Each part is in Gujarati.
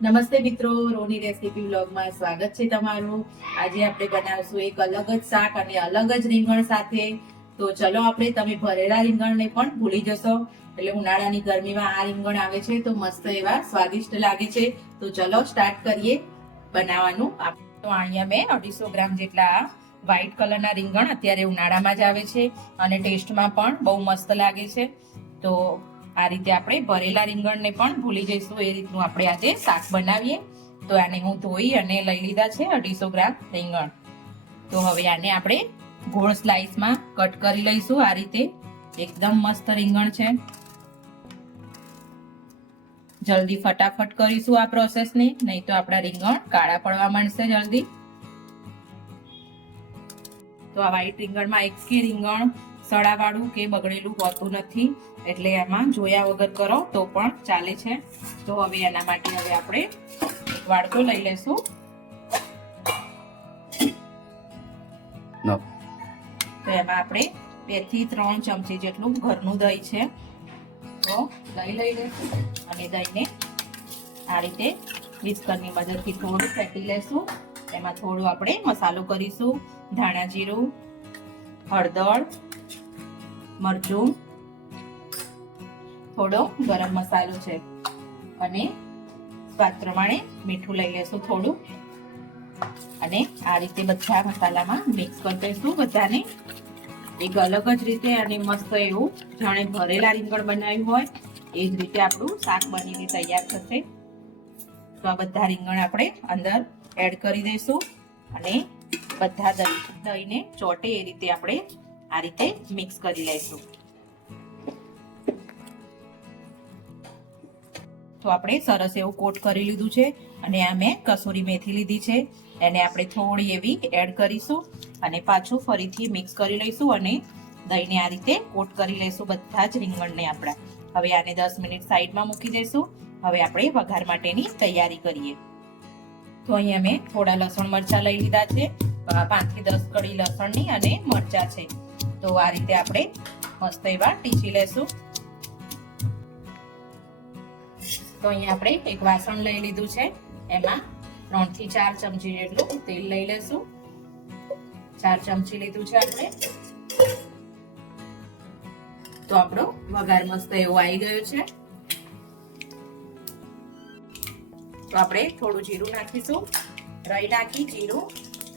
નમસ્તે મિત્રો, રોની રેસીપી વ્લોગમાં સ્વાગત છે તમારું। આજે આપણે બનાવશું એક અલગ જ શાક અને અલગ જ રીંગણ સાથે। તો ચલો આપણે તમે ભરેલા રીંગણને પણ ભૂલી જશો। એટલે ઉનાળાની ગરમીમાં આ રીંગણ આવે છે તો મસ્ત એવા સ્વાદિષ્ટ લાગે છે। તો ચલો સ્ટાર્ટ કરીએ બનાવવાનું। તો અહીંયા મેં 250 ગ્રામ જેટલા વ્હાઈટ કલરના રીંગણ અત્યારે ઉનાળામાં જ આવે છે અને ટેસ્ટમાં પણ બહુ મસ્ત લાગે છે। તો આ રીતે આપણે ભરેલા રીંગણને પણ ભૂલી જઈશું એ રીતનું આપણે આજે શાક બનાવીએ। તો આને હું ધોઈ અને લઈ લીધા છે 250 ગ્રામ રીંગણ। તો હવે આને આપણે ગોળ સ્લાઇસમાં કટ કરી લઈશું। આ રીતે એકદમ મસ્ત રીંગણ છે, જલ્દી ફટાફટ કરીશું આ પ્રોસેસને, નહીં તો આપણા રીંગણ કાળા પડવા માંડશે જલ્દી। તો આ વ્હાઈટ રીંગણમાં એક કે રીંગણ સડાવાળું કે બગડેલું હોતું નથી, એટલે એમાં જોયા વગર કરો તો પણ ચાલે છે। તો હવે એના માટે હવે આપણે એક વાડકો લઈ લેશું। તો એમાં આપણે 2 થી 3 ચમચી જેટલું ઘરનું દહીં છે, તો દહીં લઈ લેશું અને દહીંને આ રીતે વિસ્કરની મદદથી થોડું ફેટી લેશું। એમાં થોડું આપણે મસાલો કરીશું, ધાણા જીરું, હળદર, મરચું, થોડો ગરમ મસાલો છે અને સ્વાદ પ્રમાણે મીઠું લઈ લેશું થોડું, અને આ રીતે બધા મસાલામાં મિક્સ કરી દઈશું બધાને એક અલગ જ રીતે। અને મસ્ત એવું જાણે ભરેલા રીંગણ બનાવ્યું હોય એ જ રીતે આપણું શાક બનીને તૈયાર થશે। તો આ બધા રીંગણ આપણે અંદર એડ કરી દઈશું અને બધા દહીંને ચોટે એ રીતે આપણે આ રીતે મિક્સ કરી લઈશું। તો આપણે સરસ એવું કોટ કરી લીધું છે અને આ મેં કસૂરી મેથી લીધી છે, એને આપણે થોડી એવી એડ કરીશું અને પાછું ફરીથી મિક્સ કરી લઈશું અને દહીંને આ રીતે કોટ કરી લઈશું બધા જ રીંગણને આપણા। હવે આને 10 મિનિટ સાઈડમાં મૂકી દઈશું। હવે આપણે વઘાર માટેની તૈયારી કરીએ। તો અહીંયા મેં થોડા લસણ મરચા લઈ લીધા છે, 5 થી 10 કળી લસણની અને મરચા છે। તો આ રીતે આપણે મસ્ત એવા ટીચી લેશું। તો અહીંયા આપણે એક વાસણ લઈ લીધું છે, એમાં 3 થી 4 ચમચી જેટલું તેલ લઈ લેશું। 4 ચમચી લીધું છે આપણે। તો આપણો વઘાર મસ્ત એવો આવી ગયો છે। તો આપણે થોડું જીરું નાખીશું, રાઈ નાખી, જીરું,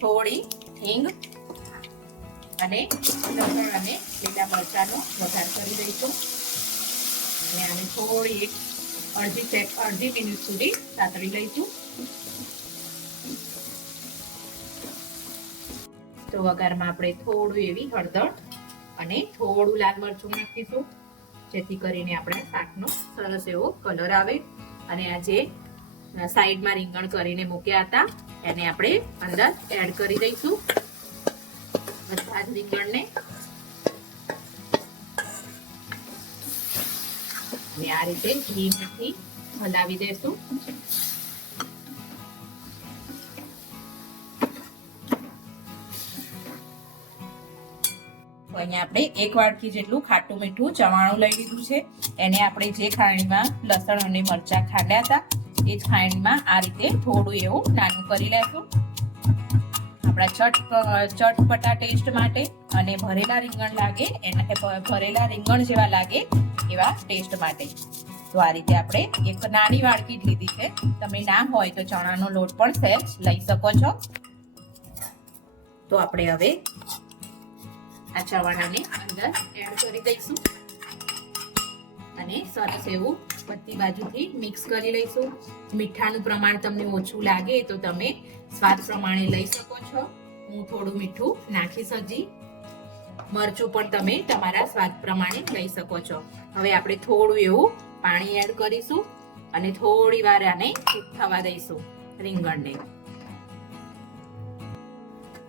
થોડી હિંગ અને લસણ અને લીલા મરચાંનો વઘાર કરી દઈશું અને આને થોડી અડધી મિનિટ સુધી સાતળી લઈશું। તો વઘારમાં આપણે થોડું એવી હળદર અને થોડું લાલ મરચું નાખીશું, જેથી કરીને આપણા શાકનો સરસ એવો કલર આવે। અને આ જે સાઈડમાં રીંગણ કરીને મૂક્યા હતા એને આપણે અંદર એડ કરી દઈશું બધા જ રીંગણને અને આ રીતે ધીમેથી હલાવી દેશું। તો અહીંયા આપણે 1 વાટકી જેટલું ખાટું મીઠું ચવાણું લઈ લીધું છે, એને આપણે જે ખાંડમાં લસણ અને મરચાં ખાંડ્યા હતા એ જ ખાંડમાં આ રીતે થોડું એવું નાનું કરી લેશું આપણા ચટપટા ટેસ્ટ માટે અને ભરેલા રીંગણ લાગે ભરેલા રીંગણ જેવા લાગે એવા ટેસ્ટ માટે। તો આ રીતે આપણે એક નાની વાડકી જ લીધી છે, તમે ના હોય તો ચણાનો લોટ પણ સહેજ લઈ શકો છો। તો આપણે હવે આ ચવાણાને અંદર એડ કરી દઈશું અને સરસ એવું બધી બાજુથી મિક્સ કરી લઈશું। મીઠાનું પ્રમાણ તમને ઓછું લાગે તો તમે સ્વાદ પ્રમાણે લઈ શકો છો, હું થોડું મીઠું નાખીશ હજી, મરચું પણ તમે તમારા સ્વાદ પ્રમાણે લઈ શકો છો। હવે આપણે થોડું એવું પાણી એડ કરીશું અને થોડી વાર આને કૂક થવા દઈશું રીંગણને।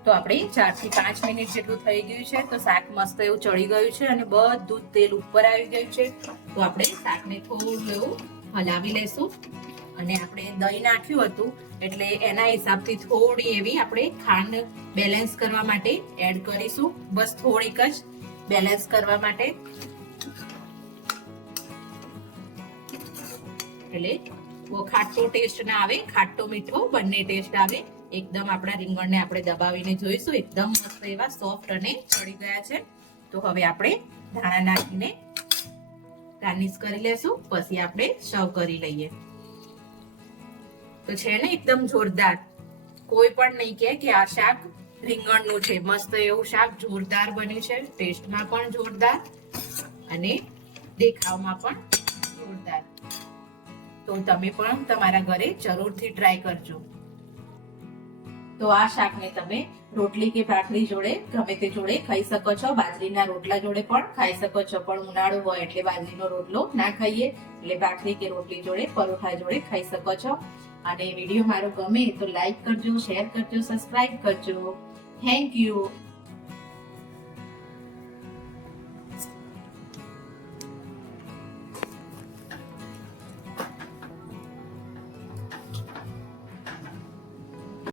તો આપણે 4 થી 5 મિનિટ જેટલું થઈ ગયું છે। તો શાક મસ્ત એવું ચડી ગયું છે અને બધું તેલ ઉપર આવી ગયું છે। તો આપણે શાકને થોડું એવું હલાવી લેશું અને આપણે દહીં નાખ્યું હતું એટલે એના હિસાબથી થોડી એવી આપણે ખાંડ બેલેન્સ કરવા માટે એડ કરીશું, બસ થોડીક જ બેલેન્સ કરવા માટે। એટલે ખાટો ટેસ્ટ ના આવે, ખાટો મીઠો બંને ટેસ્ટ આવે. એકદમ આપણા રીંગણને આપણે દબાવીને જોઈશું, એકદમ મસ્ત એવા સોફ્ટ અને ચડી ગયા છે. તો હવે આપણે ધાણા નાખીને ગાર્નિશ કરી લેશું, પછી આપણે સર્વ કરી લઈએ. તો છે ને એકદમ જોરદાર. કોઈ પણ નહીં કહે કે આ શાક રીંગણનું છે. મસ્ત એવું શાક જોરદાર બન્યું છે, ટેસ્ટમાં પણ જોરદાર અને દેખાવમાં પણ જોરદાર. તો તમે પણ તમારા ઘરે જરૂરથી ટ્રાય કરજો. તો આ શાકને તમે રોટલી કે ભાખરી જોડે ગમે તે જોડે ખાઈ શકો છો. બાજરીના રોટલા જોડે પણ ખાઈ શકો છો, પણ ઉનાળો હોય એટલે બાજરીનો રોટલો ના ખાઈએ, એટલે ભાખરી કે રોટલી જોડે, પરોઠા જોડે ખાઈ શકો છો. અને વિડીયો મારો ગમે તો લાઈક કરજો, શેર કરજો, સબસ્ક્રાઇબ કરજો. Thank you.